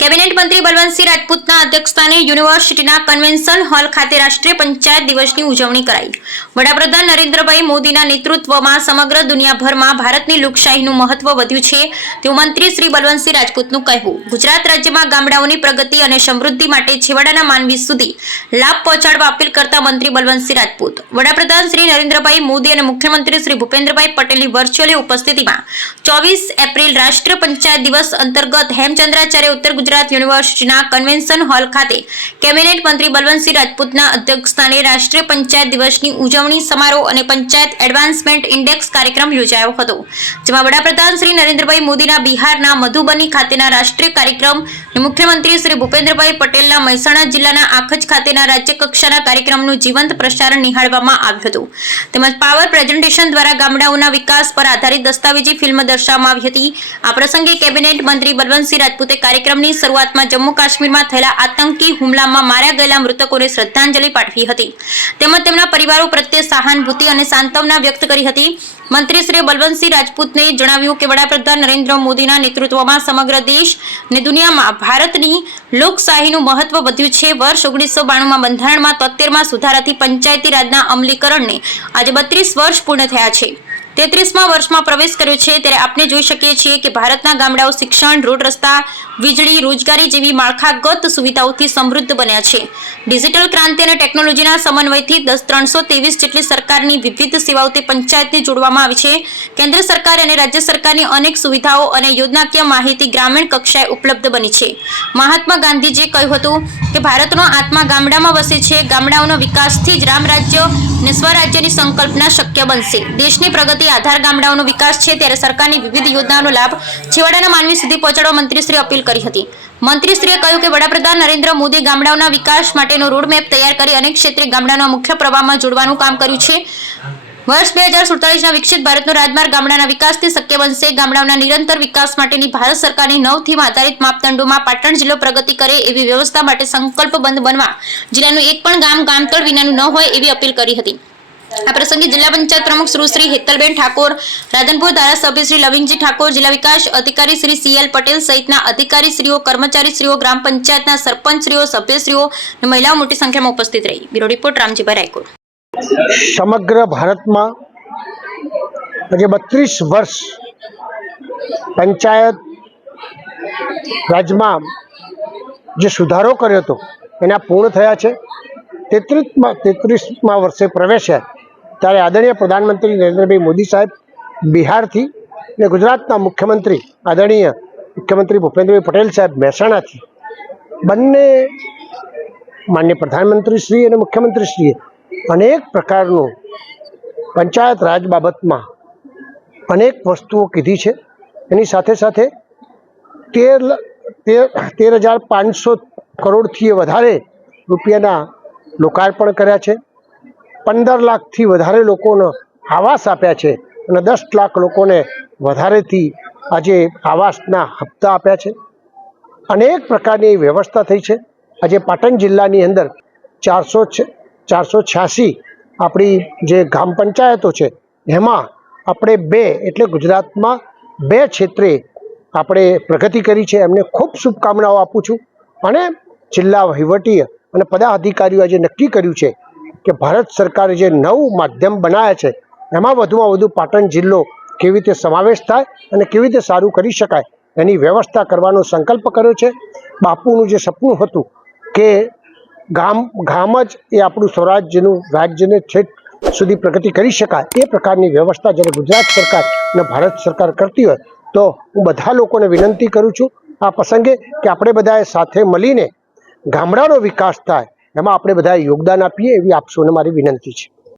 Cabinet મંત્રી બલવંતસિંહ રાજપૂતના અધ્યક્ષસ્થાને યુનિવર્સિટીના કન્વેન્શન હોલ ખાતે રાષ્ટ્રીય પંચાયત દિવસની ઉજવણી કરાઈ. વડાપ્રધાન નરેન્દ્રભાઈ મોદીના નેતૃત્વમાં સમગ્ર દુનિયાભરમાં ભારતની લોકશાહીનું મહત્વ વધ્યું છે, તેવું મંત્રી શ્રી બલવંતસિંહ રાજપૂતનું કહેવું. ગુજરાત રાજ્યમાં ગામડાઓની પ્રગતિ અને સમૃદ્ધિ માટે છેવાડાના માનવી સુધી લાભ પહોંચાડવા અપીલ કરતા મંત્રી બલવંતસિંહ રાજપૂત. વડાપ્રધાન શ્રી નરેન્દ્રભાઈ મોદી અને મુખ્યમંત્રી શ્રી ભૂપેન્દ્રભાઈ પટેલની વર્ચ્યુઅલી ઉપસ્થિતિમાં ચોવીસ એપ્રિલ રાષ્ટ્રીય પંચાયત દિવસ અંતર્ગત હેમચંદ્રાચાર્ય ઉત્તર ગુજરાત યુનિવર્સિટીના કન્વેન્શન હોલ ખાતે કેબિનેટ મંત્રી બલવંતસિંહ રાજપૂતના અધ્યક્ષસ્થાને રાષ્ટ્રીય પંચાયત દિવસની ઉજવણી સમારોહ અને પંચાયત એડવાન્સમેન્ટ ઇન્ડેક્સ કાર્યક્રમ યોજાયો હતો, જેમાં વડાપ્રધાન શ્રી નરેન્દ્રભાઈ મોદીના બિહારના મધુબની ખાતેના રાષ્ટ્રીય કાર્યક્રમ મુખ્યમંત્રી શ્રી ભૂપેન્દ્રભાઈ પટેલના મહેસાણા જિલ્લાના આખજ ખાતેના રાજ્ય કક્ષાના કાર્યક્રમનું જીવંત પ્રસારણ નિહાળવામાં આવ્યું હતું. તેમજ પાવર પ્રેઝન્ટેશન દ્વારા ગામડાઓના વિકાસ પર આધારિત દસ્તાવેજી ફિલ્મ દર્શાવવામાં આવી હતી. આ પ્રસંગે કેબિનેટ મંત્રી બલવંતસિંહ રાજપૂતે કાર્યક્રમની શરૂઆતમાં જમ્મુ કાશ્મીરમાં થયેલા આતંકી હુમલામાં માર્યા ગયેલા મૃતકોને શ્રદ્ધાંજલિ પાઠવી હતી. તેમજ તેમના પરિવારો પ્રત્યે સહાનુભૂતિ અને સાંત્વના વ્યક્ત કરી હતી. મંત્રી શ્રી બલવંતસિંહ રાજપૂતને જણાવ્યું કે વડાપ્રધાન નરેન્દ્ર મોદીના નેતૃત્વમાં સમગ્ર દેશ ને દુનિયામાં ભારતની લોકશાહીનું મહત્વ વધ્યું છે. વર્ષ ઓગણીસો બાણુંમાં બંધારણમાં તોતેરમાં સુધારાથી પંચાયતી રાજના અમલીકરણને આજે બત્રીસ વર્ષ પૂર્ણ થયા છે. તેત્રીસમાં વર્ષમાં પ્રવેશ કર્યો છે, ત્યારે આપણે જોઈ શકીએ છીએ કે ભારતના ગામડાઓ શિક્ષણ, રોડ રસ્તા, વીજળી, રોજગારી જેવી માળખાગત સુવિધાઓથી સમૃદ્ધ બન્યા છે. ડિજિટલ ક્રાંતિ અને ટેકનોલોજીના સમન્વયથી દસ ત્રણસો ત્રેવીસ જેટલી સરકારની વિવિધ સેવાઓથી પંચાયતને જોડવામાં આવી છે. કેન્દ્ર સરકાર અને રાજ્ય સરકારની અનેક સુવિધાઓ અને યોજનાકીય માહિતી ગ્રામીણ કક્ષાએ ઉપલબ્ધ બની છે. મહાત્મા ગાંધીજીએ કહ્યું હતું કે, ભારતનો આત્મા ગામડામાં વસે છે, ગામડાઓનો વિકાસથી જ રામ રાજ્ય અને સ્વરાજ્યની સંકલ્પના શક્ય બનશે. દેશની પ્રગતિ આધાર ગામડાઓનો વિકાસ છે ત્યારે સરકારની વિવિધ યોજનાઓનો લાભ છેવાડાના માનવી સુધી પહોંચાડવા મંત્રીશ્રીએ અપીલ કરી હતી. મંત્રીશ્રીએ કહ્યું કે વડાપ્રધાન નરેન્દ્ર મોદી ગામડાઓના વિકાસ માટેનો રોડમેપ તૈયાર કરી અનેક ક્ષેત્રે ગામડાના મુખ્ય પ્રવાહમાં જોડવાનું કામ કર્યું છે. વર્ષ બે હજાર સુડતાલીસના વિકસિત ભારતનો રાજમાર્ગ ગામડાના વિકાસથી શક્ય બનશે. ગામડાઓના નિરંતર વિકાસ માટેની ભારત સરકારની નવ થીમ આધારિત માપદંડોમાં પાટણ જિલ્લો પ્રગતિ કરે એવી વ્યવસ્થા માટે સંકલ્પબંધ બનવા જિલ્લાનું એક પણ ગામ ગામતળ વિનાનું ન હોય એવી અપીલ કરી હતી. આ પ્રસંગે જિલ્લા પંચાયત પ્રમુખ શ્રી હેતલબેન ઠાકોર, રાધનપુર ધારાસભ્ય શ્રી લવિંગજી ઠાકોર, જિલ્લા વિકાસ અધિકારી શ્રી સીએલ પટેલ સહિતના અધિકારીશ્રીઓ, કર્મચારીશ્રીઓ, ગ્રામ પંચાયતના સરપંચશ્રીઓ, સભ્યશ્રીઓ અને મહિલાઓ મોટી સંખ્યામાં ઉપસ્થિત રહી. Bureau report, Ramjibhai Raikor. સમગ્ર ભારતમાં આજે બત્રીસ વર્ષ પંચાયત રાજમાં જે સુધારો કર્યો હતો, એના પૂર્ણ થયા છે. તેત્રીસમાં તેત્રીસમાં વર્ષે પ્રવેશ્યા. ત્યારે આદરણીય પ્રધાનમંત્રી નરેન્દ્રભાઈ મોદી સાહેબ બિહારથી અને ગુજરાતના મુખ્યમંત્રી, આદરણીય મુખ્યમંત્રી ભૂપેન્દ્રભાઈ પટેલ સાહેબ મહેસાણાથી, બંને માન્ય પ્રધાનમંત્રી શ્રી અને મુખ્યમંત્રી શ્રીએ અનેક પ્રકારનું પંચાયત રાજ બાબતમાં અનેક વસ્તુઓ કીધી છે. એની સાથે સાથે તેર તેર હજાર પાંચસો કરોડથી વધારે રૂપિયાના લોકાર્પણ કર્યા છે. પંદર લાખથી વધારે લોકોનો આવાસ આપ્યા છે અને દસ લાખ લોકોને વધારેથી આજે આવાસના હપ્તા આપ્યા છે. અનેક પ્રકારની વ્યવસ્થા થઈ છે. આજે પાટણ જિલ્લાની અંદર ચારસો ચારસો છ્યાસી આપણી જે ગ્રામ પંચાયતો છે, એમાં આપણે બે, એટલે ગુજરાતમાં બે ક્ષેત્રે આપણે પ્રગતિ કરી છે. એમને ખૂબ શુભકામનાઓ આપું છું અને જિલ્લા વહીવટી અને પદાધિકારીઓ આજે નક્કી કર્યું છે કે ભારત સરકારે જે નવું માધ્યમ બનાવ્યા છે, એમાં વધુમાં વધુ પાટણ જિલ્લો કેવી રીતે સમાવેશ થાય અને કેવી રીતે સારું કરી શકાય, એની વ્યવસ્થા કરવાનો સંકલ્પ કર્યો છે. બાપુનું જે સપનું હતું કે ગામ ગામ જ એ આપણું સ્વરાજ્યનું રાજ્યને છેક સુધી પ્રગતિ કરી શકાય, એ પ્રકારની વ્યવસ્થા જ્યારે ગુજરાત સરકાર અને ભારત સરકાર કરતી હોય, તો હું બધા લોકોને વિનંતી કરું છું આ પ્રસંગે કે આપણે બધાએ સાથે મળીને ગામડાનો વિકાસ થાય એમાં આપણે બધા યોગદાન આપીએ એવી આપશો અને મારી વિનંતી છે.